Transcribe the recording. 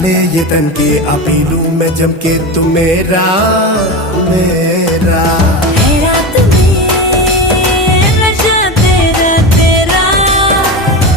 जाने ये तन के, अभी लूं मैं जम के तू मेरा मेरा।